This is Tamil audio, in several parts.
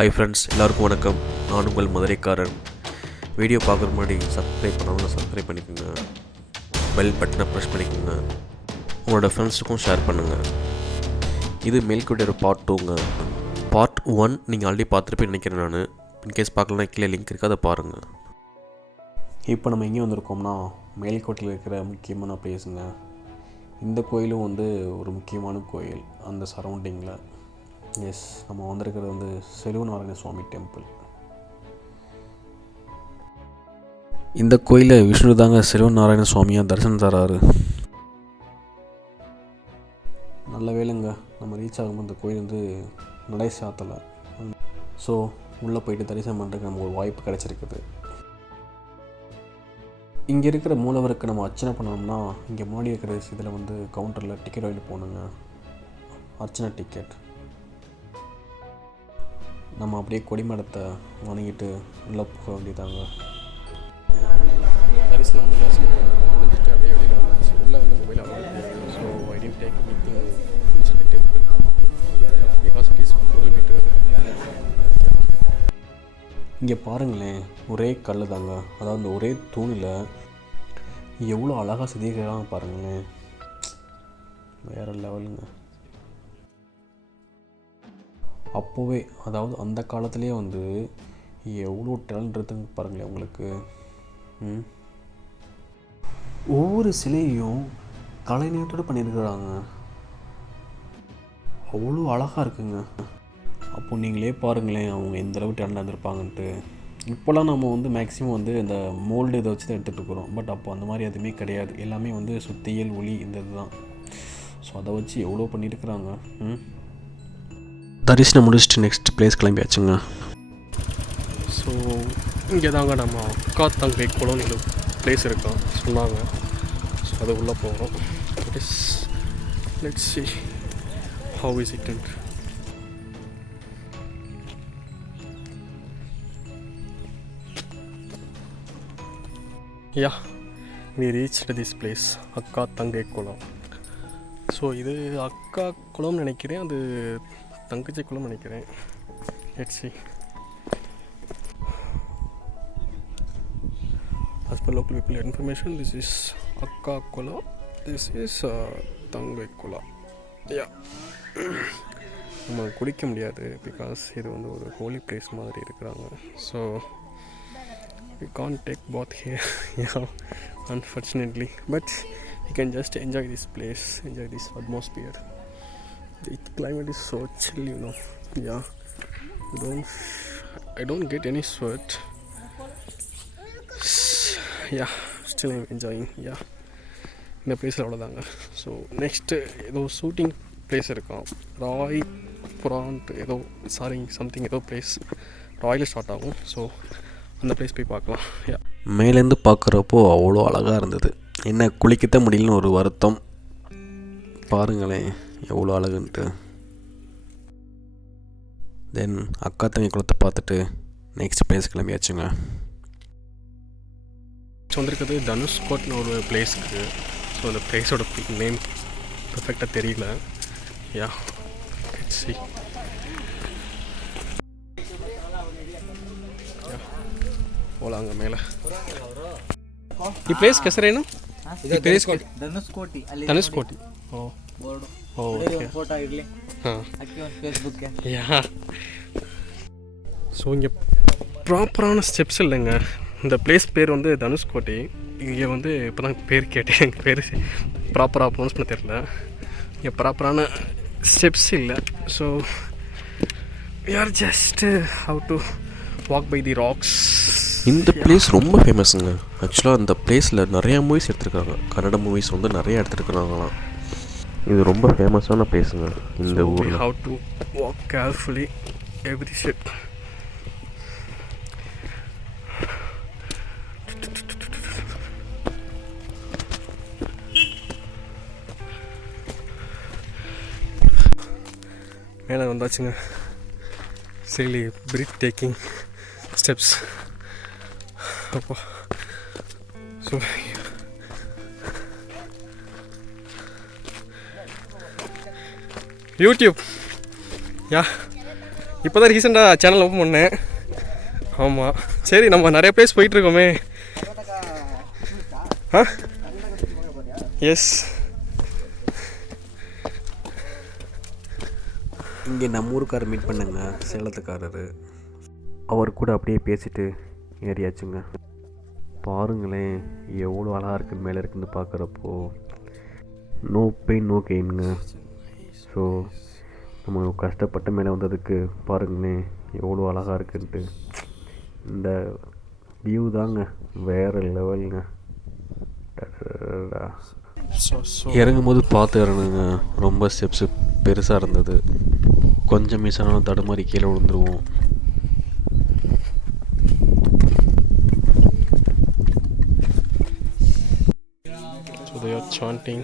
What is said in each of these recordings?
ஹாய் ஃப்ரெண்ட்ஸ், எல்லாருக்கும் வணக்கம். நான் உங்கள் மதுரைக்காரன். வீடியோ பார்க்குற முன்னாடி சப்ஸ்கிரைப் பண்ணாலும் சப்ஸ்கிரைப் பண்ணிக்கோங்க. பெல் பட்டனை ப்ரெஸ் பண்ணிக்கோங்க. உங்களோட ஃப்ரெண்ட்ஸுக்கும் ஷேர் பண்ணுங்கள். இது மேல்கோட்டையோட பார்ட் 2ங்க. பார்ட் 1 நீங்கள் ஆல்ரெடி பார்த்துருப்பேன்னு நினைக்கிறேன். நான் இன்கேஸ் பார்க்கலன்னா கீழே லிங்க் இருக்குது, அதை பாருங்கள். இப்போ நம்ம எங்கே வந்திருக்கோம்னா மேல்கோட்டையில் இருக்கிற முக்கியமான பிளேஸுங்க. இந்த கோயிலும் ஒரு முக்கியமான கோயில் அந்த சரௌண்டிங்கில். எஸ், நம்ம வந்திருக்கிறது செலுவ சுவாமி டெம்பிள். இந்த கோயிலில் விஷ்ணு தாங்க செலுவ சுவாமியாக தரிசனம் தராரு. நல்ல வேலைங்க, நம்ம ரீச் ஆகும்போது இந்த கோயில் நடை சாத்தலை. ஸோ உள்ளே போயிட்டு தரிசனம் பண்ணுறதுக்கு நமக்கு ஒரு வாய்ப்பு கிடச்சிருக்குது. இங்கே இருக்கிற மூலவருக்கு நம்ம அர்ச்சனை பண்ணோம்னா இங்கே முன்னாடி இருக்கிற இதில் கவுண்டரில் டிக்கெட் வாங்கிட்டு போகணுங்க. அர்ச்சனை டிக்கெட். நம்ம அப்படியே கொடிமரத்தை வணங்கிட்டு உள்ளே போக வேண்டியதாங்க. தரிசனம் முடிஞ்சிட்டு அப்படியே வெளியில் வந்தாச்சு. உள்ளே மொபைல் அவ்வளோ. So I didn't take anything inside the temple because it is prohibited. இங்கே பாருங்களேன், ஒரே கல் தாங்க. அதாவது அந்த ஒரே தூணில் எவ்வளோ அழகாக செதுக்கிறாங்க பாருங்களேன். வேறு லெவலுங்க. அப்போவே அதாவது அந்த காலத்துலேயே எவ்வளோ டேலண்ட் இருக்குதுன்னு பாருங்களேன் உங்களுக்கு. ஒவ்வொரு சிலையும் கலைநயத்தோடு பண்ணியிருக்கிறாங்க. அவ்வளோ அழகாக இருக்குங்க. அப்போ நீங்களே பாருங்களேன் அவங்க எந்தளவு டேலண்ட் இருந்திருப்பாங்கன்ட்டு. இப்போலாம் நம்ம மேக்ஸிமம் இந்த மோல்டு இதை வச்சு தான் எடுத்துகிட்டு இருக்கிறோம். பட் அப்போ அந்த மாதிரி எதுவுமே கிடையாது. எல்லாமே சுத்தியல் ஒளி இந்த இதுதான். ஸோ அதை வச்சு எவ்வளோ பண்ணியிருக்கிறாங்க. தரிசனம் முடிச்சுட்டு நெக்ஸ்ட் பிளேஸ் கிளம்பியாச்சுங்க. ஸோ இங்கே தாங்க நம்ம அக்கா-தங்கை குளம் பிளேஸ் இருக்கோம் சொன்னாங்க. ஸோ அது உள்ளே போகிறோம். Let's see how is it. Yeah, we reached this place, Akka-Thangai குளம். ஸோ இது அக்கா குளம்னு நினைக்கிறேன், அது தங்கச்சி குளம் நினைக்கிறேன். Let's see. As per local people information, this is Akka குளம், this is தங்கை குளம். Yeah. நம்ம குடிக்க முடியாது பிகாஸ் இது ஒரு ஹோலி பிளேஸ் மாதிரி இருக்கிறாங்க. So we can't take bath here. Yeah, unfortunately, but you can just enjoy this place, enjoy this atmosphere. The climate is so chill, Yeah, I don't get any sweat. Yeah, still I'm enjoying. Yeah, இந்த பிளேஸில் அவ்வளோதாங்க. ஸோ நெக்ஸ்ட்டு ஏதோ ஷூட்டிங் பிளேஸ் இருக்கும். ராய் புராண்ட் ஏதோ சம்திங் ஏதோ பிளேஸ் ராயில் ஸ்டார்ட் ஆகும். ஸோ அந்த பிளேஸ் போய் பார்க்கலாம். மேலேருந்து பார்க்குறப்போ அவ்வளோ அழகாக இருந்தது. என்ன குளிக்கத்தான் முடியலன்னு ஒரு வருத்தம். பாருங்களேன் எவ்வளோ அழகுன்ட்டு. தென் அக்கா-தங்கை குளத்தை பார்த்துட்டு நெக்ஸ்ட் பிளேஸ் கிளம்பியாச்சுங்க. வந்திருக்கிறது தனுஷ்கோட்னு ஒரு பிளேஸ்க்கு. ஸோ அந்த பிளேஸோட நேம் பர்ஃபெக்டாக தெரியல. யா, see. போலாங்க மேலே. ಈ ಪ್ಲೇಸ್ ಹೆಸರೇನು? ಈ ಪ್ಲೇಸ್ ಧನುಷ್ಕೋಟಿ. ಧನುಷ್ಕೋಟಿ. ಓ ಓಕೆ. ಫೋಟೋ ಇರಲಿ, ಹಾಕಿ ಒಂದು ಫೇಸ್ಬುಕ್ಗೆ. ಯಾ. ஸோ இங்கே ப்ராப்பரான ஸ்டெப்ஸ் இல்லைங்க. இந்த பிளேஸ் பேர் தனுஷ்கோட்டி. இங்கே இப்போ தான் பேர் கேட்டேன். எங்கள் பேர் ப்ராப்பராக ப்ரொனவுன்ஸ் பண்ண தெரியல. இங்கே ப்ராப்பரான ஸ்டெப்ஸ் இல்லை. So we are just how to walk by the rocks. இந்த பிளேஸ் ரொம்ப ஃபேமஸுங்க. ஆக்சுவலாக அந்த பிளேஸில் நிறையா மூவிஸ் எடுத்துருக்காங்க. கன்னட மூவிஸ் நிறையா எடுத்துருக்குறாங்களாம். இது ரொம்ப ஃபேமஸான பிளேஸுங்க இந்த ஊரில். How to walk carefully every step. மேலே வந்தாச்சுங்க. Surely breath taking steps. அப்போ ஸோ யூடியூப். யா, இப்போ தான் ரீசெண்டாக சேனல் ஓப்பன் பண்ணேன். ஆமாம், சரி நம்ம நிறைய பிளேஸ் போயிட்டுருக்கோமே. ஆ எஸ், இங்கே நம்ம ஊருக்காரர் மீட் பண்ணுங்க, சேலத்துக்காரர். அவர் கூட அப்படியே பேசிட்டு ஏறியாச்சுங்க. பாருங்களேன் எவ்வளோ அழகாக இருக்குது மேலே இருக்குன்னு பார்க்குறப்போ. நோ பெயின் நோ கெயினுங்க. ஸோ நம்ம கஷ்டப்பட்ட மேலே வந்ததுக்கு பாருங்களேன் எவ்வளோ அழகாக இருக்குன்ட்டு. இந்த வியூ தாங்க வேறு லெவலுங்க. இறங்கும் போது பார்த்து இறங்குங்க. ரொம்ப ஸ்டெப்ஸு பெருசாக இருந்தது. கொஞ்சம் மிஸ் ஆனாலும் தடுமாறி கீழே விழுந்துருவோம். So they are chanting.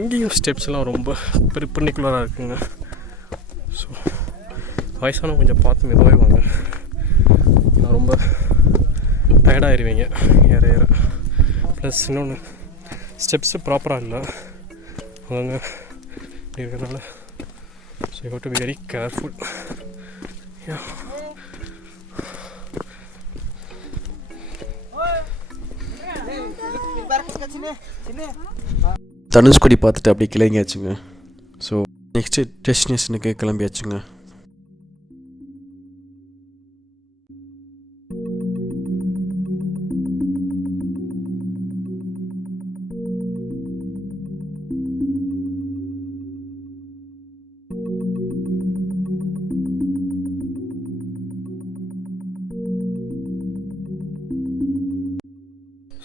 இங்கேயும் ஸ்டெப்ஸ்லாம் ரொம்ப பெர்பெண்டிகுலராக இருக்குங்க. ஸோ வயசானவங்க கொஞ்சம் பார்த்து மெதுவாக வாங்க, நான் ரொம்ப டயர்டாகிடுவீங்க ஏற ஏற. ப்ளஸ் இன்னொன்று ஸ்டெப்ஸு ப்ராப்பராக இல்லை அவங்க இப்படி இருக்கிறதுனால. So you have to be very careful. Dhanushkodi பார்த்துட்டு அப்படியே கிளம்பியாச்சுங்க. ஸோ நெக்ஸ்ட்டு டெஸ்டினேஷனுக்கு கிளம்பியாச்சுங்க.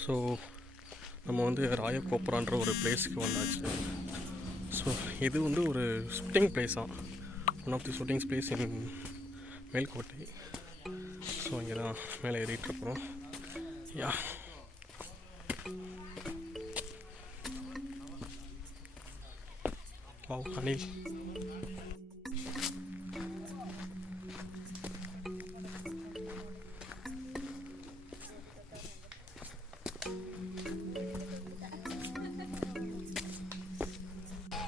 ஸோ நம்ம வந்து ராயா கோப்புரான்ற ஒரு பிளேஸுக்கு வந்தாச்சு. ஸோ இது வந்து ஒரு ஷூட்டிங் பிளேஸாக, one of the shootings place in Melkote. So இங்கே தான் மேலே ஏறிட்டுருக்குறோம். யா, வாவ் அனில்.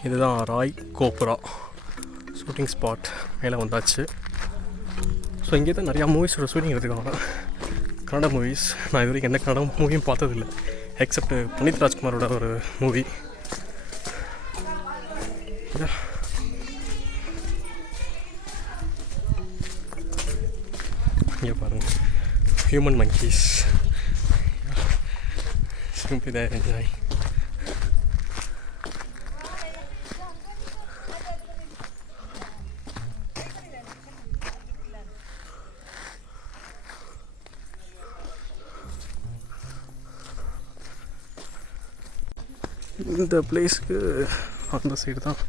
இதுதான் ராய் கோப்புரா ஷூட்டிங் ஸ்பாட். மேலே வந்தாச்சு. ஸோ இங்கே தான் நிறையா மூவிஸோட ஷூட்டிங் எடுத்துக்காங்க, கன்னட மூவிஸ். நான் இது வரைக்கும் எந்த கன்னட மூவியும் பார்த்ததில்லை எக்ஸப்ட் புனித் ராஜ்குமாரோட ஒரு மூவி. இங்கே பாருங்கள், human monkeys. Simply there, enjoy. இந்த பிளேஸ்க்கு அந்த சைடு தான்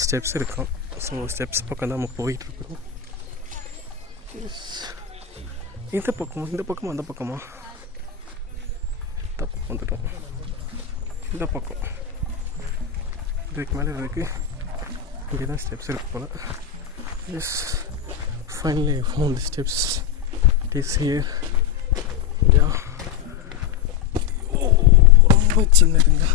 ஸ்டெப்ஸ் இருக்கும். ஸோ ஸ்டெப்ஸ் பக்கம் தான் நம்ம போயிட்டுருக்கோம். இந்த பக்கமா அந்த பக்கமா? இந்த பக்கம் வந்துட்டோம். இந்த பக்கம் இதுக்கு மேலே இருக்குது. இங்கே தான் ஸ்டெப்ஸ் இருக்கு போல். Yes, finally I found the steps. It is here. Ya, ரொம்ப சின்னதுங்க.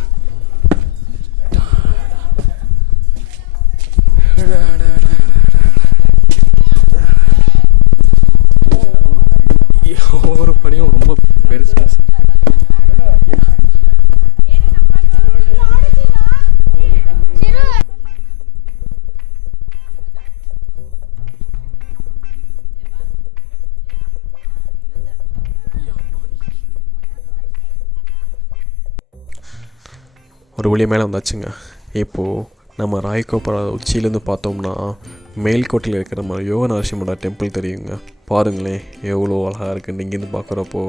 ஒவ்வொரு படியும் ரொம்ப பெருசு. ஒரு வழி மேலே வந்தாச்சுங்க. இப்போது நம்ம ராய்கோப்புரா உச்சியிலேருந்து பார்த்தோம்னா மேல்கோட்டையில் இருக்கிற நம்ம யோக நரசிம்மோட டெம்பிள் தெரியுங்க. பாருங்களேன் எவ்வளோ அழகாக இருக்குன்னு இங்கேருந்து பார்க்குறப்போ.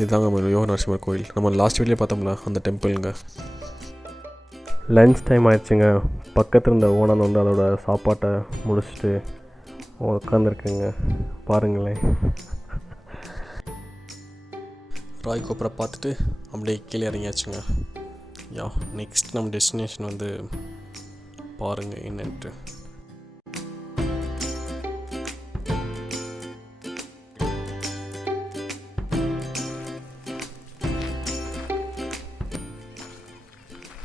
இதுதாங்க நம்ம யோக நரசிம்மர் கோயில். நம்ம லாஸ்ட் வீடியோ பார்த்தோம்ல அந்த டெம்பிளுங்க. லன்ச் டைம் ஆயிடுச்சுங்க. பக்கத்தில் இருந்த ஓனர் வந்து அதோட சாப்பாட்டை முடிச்சுட்டு உட்காந்துருக்குங்க. பாருங்களேன், ராய்கோப்புரா பார்த்துட்டு அப்படியே கீழே இறங்கியாச்சுங்க. யா, நெக்ஸ்ட் நம்ம டெஸ்டினேஷன் வந்து பாருங்கள் என்னன்ட்டு.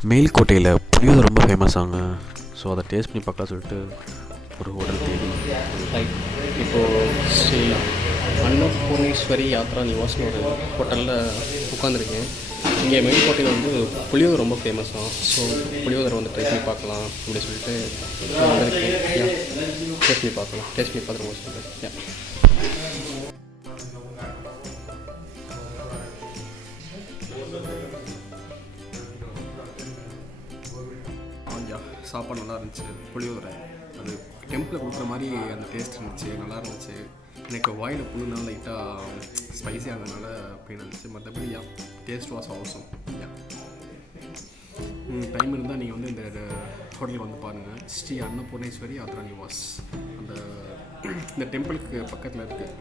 மேல்கோட்டையில் புளியோதரை ரொம்ப ஃபேமஸாங்க. ஸோ அதை டேஸ்ட் பண்ணி பார்க்கலாம் சொல்லிட்டு ஒரு ஹோட்டல் தேடி. இப்போது ஸ்ரீ அன்னபூர்ணேஸ்வரி யாத்ரா நிவாஸ்னு ஒரு ஹோட்டலில் உட்காந்துருக்கேன். இங்கே மேல்கோட்டையில் வந்து புளியோதரை ரொம்ப ஃபேமஸாக. ஸோ புளியோதரை வந்து ட்ரை பண்ணி பார்க்கலாம் அப்படின்னு சொல்லிட்டு வந்திருக்கேன். டேஸ்ட் பண்ணி பார்க்கலாம். டேஸ்ட் பண்ணி பார்த்துருவோம் சொல்லிட்டு சாப்பாடு நல்லா இருந்துச்சு. புளியோதரை அது டெம்பிளில் கொடுக்குற மாதிரி அந்த டேஸ்ட் இருந்துச்சு, நல்லா இருந்துச்சு. எனக்கு வாயில் புண்ணுனால லைட்டாக ஸ்பைஸியாக இருந்ததுனால பெயின் இருந்துச்சு. மற்றபடி டேஸ்ட் வாஸ் ஆசம். டைம் இருந்தால் நீங்கள் வந்து இந்த ஹோட்டலுக்கு வந்து பாருங்கள். ஸ்ரீ அன்னபூர்ணேஸ்வரி யாத்ரா நிவாஸ் இந்த டெம்பிளுக்கு பக்கத்தில் இருக்குது.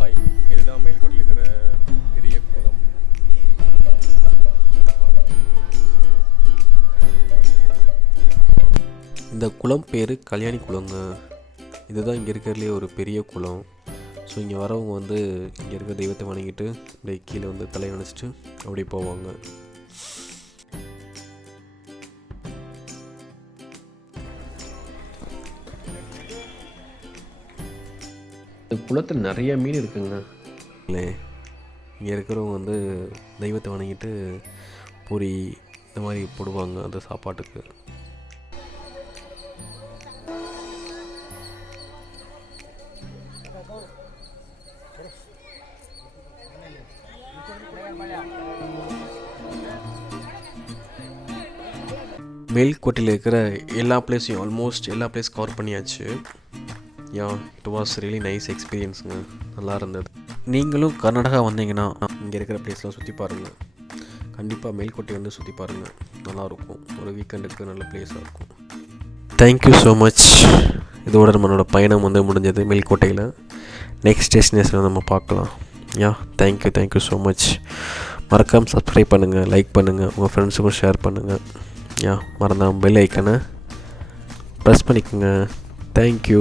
ஹாய், இதுதான் மேல்கோட்டில் இருக்கிற பெரிய குளம். இந்த குளம் பேர் கல்யாணி குளங்க. இதுதான் இங்கே இருக்கிறதுலே ஒரு பெரிய குளம். ஸோ இங்கே வரவங்க வந்து இங்கே இருக்கிற தெய்வத்தை வணங்கிட்டு அப்படியே கீழே வந்து தலை வணைச்சிட்டு அப்படியே போவாங்க. இந்த குளத்தில் நிறைய மீன் இருக்குங்க. இல்லை, இங்கே இருக்கிறவங்க வந்து தெய்வத்தை வணங்கிட்டு பூரி இந்த மாதிரி போடுவாங்க அந்த சாப்பாட்டுக்கு. மேல்கோட்டையில் இருக்கிற எல்லா பிளேஸையும் ஆல்மோஸ்ட் எல்லா பிளேஸ் கவர் பண்ணியாச்சு. இட் வாஸ் ரியலி நைஸ் எக்ஸ்பீரியன்ஸுங்க. நல்லா இருந்தது. நீங்களும் கர்நாடகா வந்தீங்கன்னா இங்கே இருக்கிற பிளேஸ்லாம் சுற்றி பாருங்கள். கண்டிப்பாக மேல்கோட்டை வந்து சுற்றி பாருங்கள், நல்லாயிருக்கும். ஒரு வீக்கெண்டுக்கு நல்ல பிளேஸாக இருக்கும். Thank you so much. இதோட நம்மளோட பயணம் வந்து முடிஞ்சது மேல்கோட்டையில். நெக்ஸ்ட் டெஸ்டினேஷனில் நம்ம பார்க்கலாம். Thank you so much. மறக்காமல் சப்ஸ்கிரைப் பண்ணுங்கள், லைக் பண்ணுங்கள், உங்கள் ஃப்ரெண்ட்ஸுக்கும் ஷேர் பண்ணுங்கள். மறந்தாமல் பெல் ஐக்கனை ப்ரெஸ் பண்ணிக்கோங்க. தேங்க்யூ.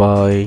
பாய்.